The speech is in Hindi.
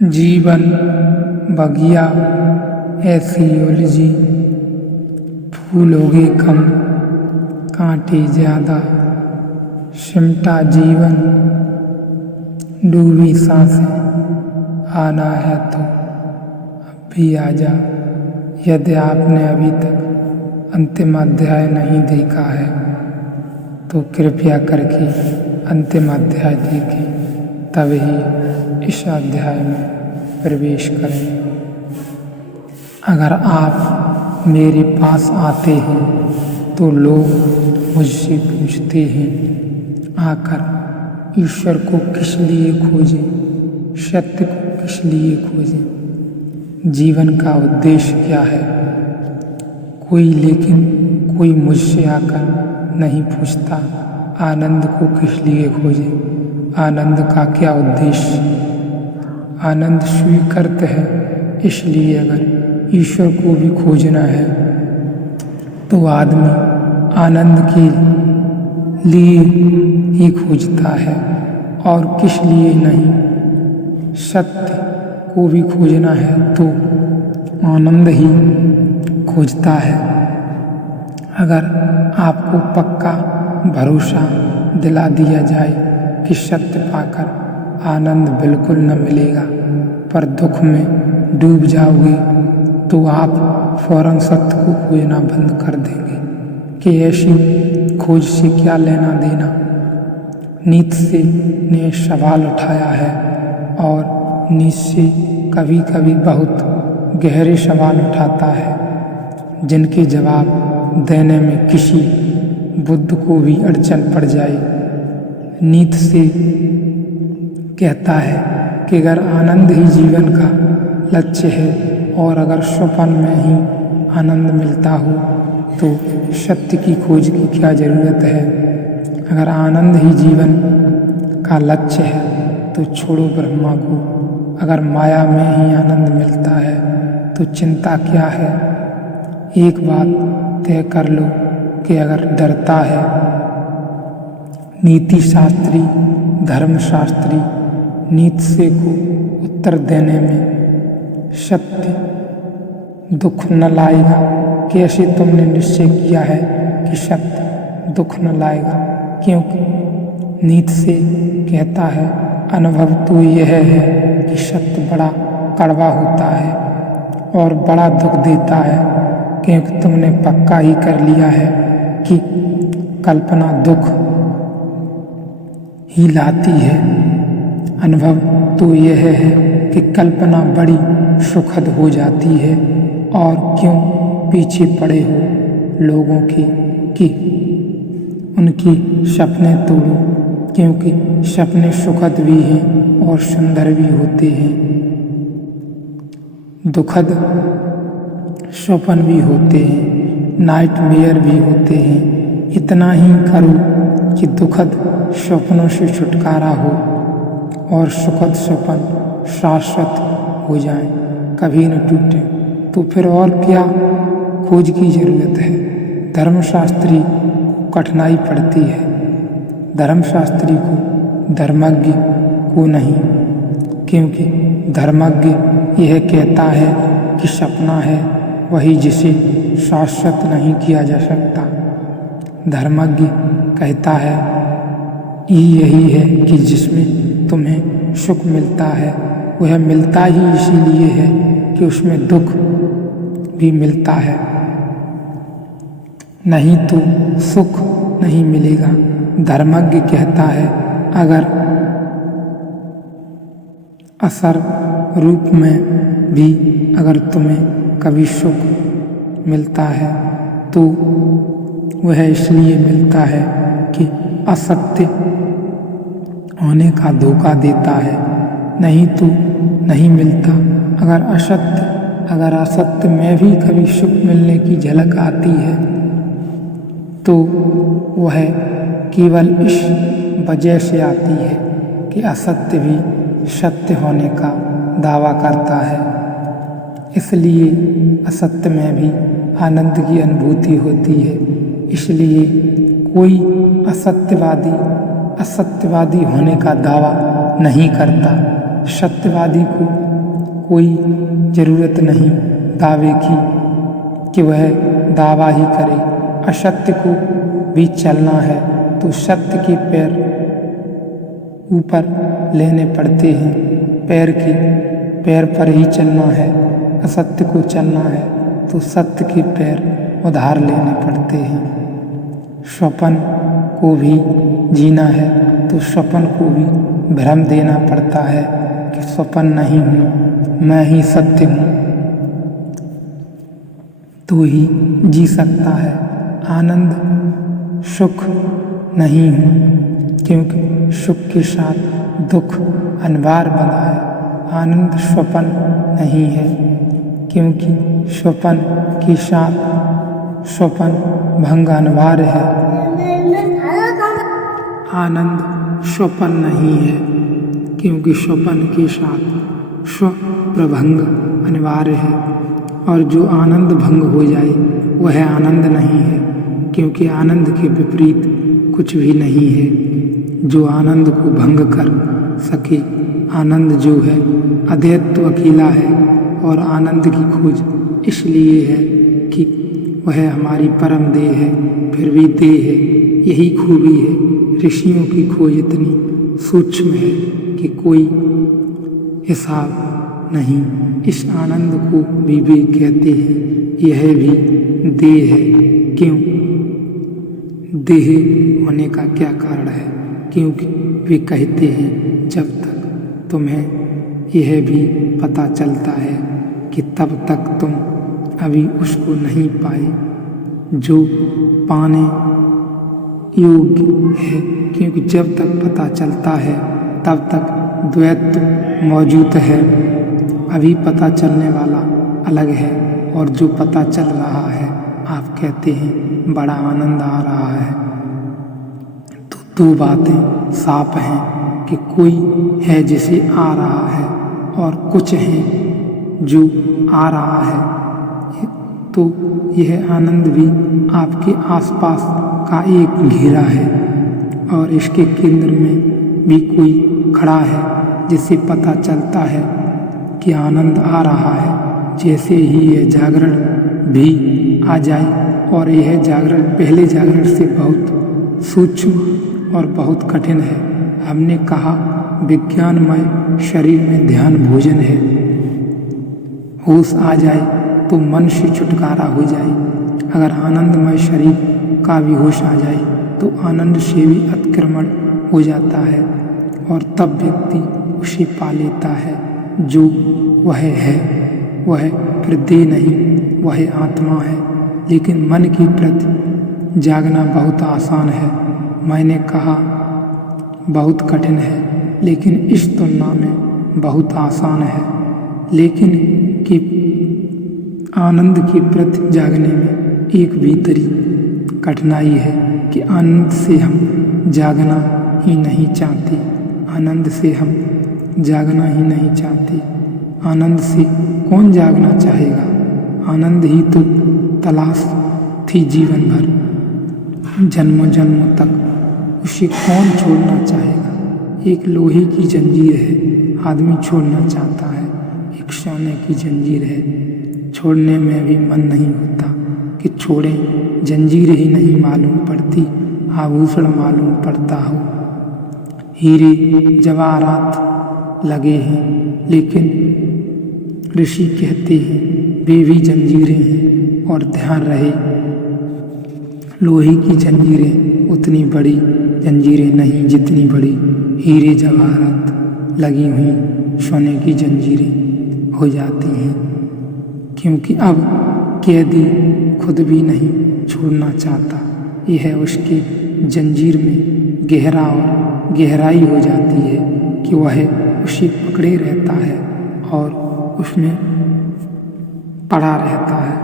जीवन बगिया ऐसी उलझी, फूल उगे कम कांटे ज्यादा, सिमटा जीवन डूबी सांसें। आना है तो अब भी आजा। यदि आपने अभी तक अंतिम अध्याय नहीं देखा है तो कृपया करके अंतिम अध्याय देखें, तभी इस अध्याय में प्रवेश करें। अगर आप मेरे पास आते हैं तो लोग मुझसे पूछते हैं, आकर ईश्वर को किस लिए खोजें, सत्य को किस लिए खोजें, जीवन का उद्देश्य क्या है। लेकिन कोई मुझसे आकर नहीं पूछता, आनंद को किस लिए खोजें, आनंद का क्या उद्देश्य। आनंद स्वीकृत है, इसलिए अगर ईश्वर को भी खोजना है तो आदमी आनंद के लिए ही खोजता है और किस लिए नहीं। सत्य को भी खोजना है तो आनंद ही खोजता है। अगर आपको पक्का भरोसा दिला दिया जाए कि सत्य पाकर आनंद बिल्कुल न मिलेगा, पर दुख में डूब जाओगे, तो आप फौरन सत्य को खोजना बंद कर देंगे कि ऐसी खोज से क्या लेना देना। नीत्शे ने सवाल उठाया है और नीत्शे कभी कभी बहुत गहरे सवाल उठाता है जिनके जवाब देने में किसी बुद्ध को भी अड़चन पड़ जाए। नीत्शे कहता है कि अगर आनंद ही जीवन का लक्ष्य है और अगर स्वप्न में ही आनंद मिलता हो तो सत्य की खोज की क्या ज़रूरत है। अगर आनंद ही जीवन का लक्ष्य है तो छोड़ो ब्रह्मा को। अगर माया में ही आनंद मिलता है तो चिंता क्या है। एक बात तय कर लो कि अगर डरता है, नीति शास्त्री धर्मशास्त्री नीत्शे को उत्तर देने में सत्य दुख न लाएगा। कैसे तुमने निश्चय किया है कि सत्य दुख न लाएगा। क्योंकि नीत्शे कहता है, अनुभव तो यह है कि सत्य बड़ा कड़वा होता है और बड़ा दुख देता है, क्योंकि तुमने पक्का ही कर लिया है कि कल्पना दुख ही लाती है। अनुभव तो यह है कि कल्पना बड़ी सुखद हो जाती है। और क्यों पीछे पड़े हो लोगों के कि उनकी सपने तोड़ो, क्योंकि सपने सुखद भी हैं और सुंदर भी होते हैं, दुखद स्वप्न भी होते हैं, नाइटमेयर भी होते हैं। इतना ही करो कि दुखद स्वप्नों से छुटकारा हो और सुखद स्वप्न शाश्वत हो जाएं, कभी न टूटे। तो फिर और क्या खोज की जरूरत है। धर्मशास्त्री को कठिनाई पड़ती है, धर्मशास्त्री को, धर्मज्ञ को नहीं, क्योंकि धर्मज्ञ यह कहता है कि सपना है वही जिसे शाश्वत नहीं किया जा सकता। धर्मज्ञ कहता है यही है कि जिसमें तुम्हें सुख मिलता है वह मिलता ही इसीलिए है कि उसमें दुख भी मिलता है, नहीं तो सुख नहीं मिलेगा। धर्मज्ञ कहता है अगर असर रूप में भी अगर तुम्हें कभी सुख मिलता है तो वह इसलिए मिलता है कि असत्य होने का धोखा देता है, नहीं तो नहीं मिलता। अगर असत्य में भी कभी सुख मिलने की झलक आती है तो वह केवल इस वजह से आती है कि असत्य भी सत्य होने का दावा करता है। इसलिए असत्य में भी आनंद की अनुभूति होती है। इसलिए कोई असत्यवादी होने का दावा नहीं करता। सत्यवादी को कोई ज़रूरत नहीं दावे की कि वह दावा ही करे। असत्य को भी चलना है तो सत्य के पैर ऊपर लेने पड़ते हैं, पैर पर ही चलना है। असत्य को चलना है तो सत्य के पैर उधार लेने पड़ते हैं। स्वप्न को भी जीना है तो स्वप्न को भी भ्रम देना पड़ता है कि स्वप्न नहीं हूँ, मैं ही सत्य हूँ, तो ही जी सकता है। आनंद सुख नहीं हूँ क्योंकि सुख के साथ दुख अनिवार्य बना है। आनंद स्वप्न नहीं है क्योंकि स्वप्न के साथ स्वप्न भंग अनिवार्य है। आनंद स्वप्न नहीं है क्योंकि स्वप्न के साथ स्वप्रभंग अनिवार्य है। और जो आनंद भंग हो जाए वह आनंद नहीं है क्योंकि आनंद के विपरीत कुछ भी नहीं है जो आनंद को भंग कर सके। आनंद जो है अद्वैत अकेला है और आनंद की खोज इसलिए है कि वह हमारी परम देह है, फिर भी देह है, यही खूबी है। ऋषियों की खोज इतनी सूक्ष्म है कि कोई हिसाब नहीं। इस आनंद को विवेक कहते हैं। यह भी देह है। क्यों? देह होने का क्या कारण है? क्योंकि वे कहते हैं जब तक तुम्हें यह भी पता चलता है कि तब तक तुम अभी उसको नहीं पाए जो पाने योग्य है। क्योंकि जब तक पता चलता है तब तक द्वैत मौजूद है। अभी पता चलने वाला अलग है और जो पता चल रहा है आप कहते हैं बड़ा आनंद आ रहा है। तो दो बातें साफ हैं कि कोई है जिसे आ रहा है और कुछ है जो आ रहा है। तो यह आनंद भी आपके आसपास का एक घेरा है और इसके केंद्र में भी कोई खड़ा है जिससे पता चलता है कि आनंद आ रहा है। जैसे ही यह जागरण भी आ जाए और यह जागरण पहले जागरण से बहुत सूक्ष्म और बहुत कठिन है। हमने कहा विज्ञानमय शरीर में ध्यान भोजन है। होश आ जाए तो मन से छुटकारा हो जाए। अगर आनंदमय शरीर का भी होश आ जाए तो आनंद से भी अतिक्रमण हो जाता है और तब व्यक्ति उसे पा लेता है जो वह है। वह फिर देह नहीं, वह आत्मा है। लेकिन मन के प्रति जागना बहुत आसान है। मैंने कहा बहुत कठिन है, लेकिन इस तुलना में बहुत आसान है। लेकिन कि आनंद के प्रति जागने में एक भीतरी कठिनाई है कि आनंद से हम जागना ही नहीं चाहते। आनंद से हम जागना ही नहीं चाहते। आनंद से कौन जागना चाहेगा? आनंद ही तो तलाश थी जीवन भर, जन्मों जन्मों तक। उसे कौन छोड़ना चाहेगा? एक लोहे की जंजीर है, आदमी छोड़ना चाहता है। एक सोने की जंजीर है, छोड़ने में भी मन नहीं होता कि छोड़ें। जंजीर ही नहीं मालूम पड़ती, आभूषण मालूम पड़ता हो। हीरे जवाहरात लगे हैं, लेकिन ऋषि कहते हैं वे भी जंजीरें हैं। और ध्यान रहे लोहे की जंजीरें उतनी बड़ी जंजीरें नहीं जितनी बड़ी हीरे जवाहरात लगी हुई सोने की जंजीरें हो जाती हैं। क्योंकि अब कैदी खुद भी नहीं छोड़ना चाहता। यह उसकी जंजीर में गहरा और गहराई हो जाती है कि वह उसे पकड़े रहता है और उसमें पड़ा रहता है।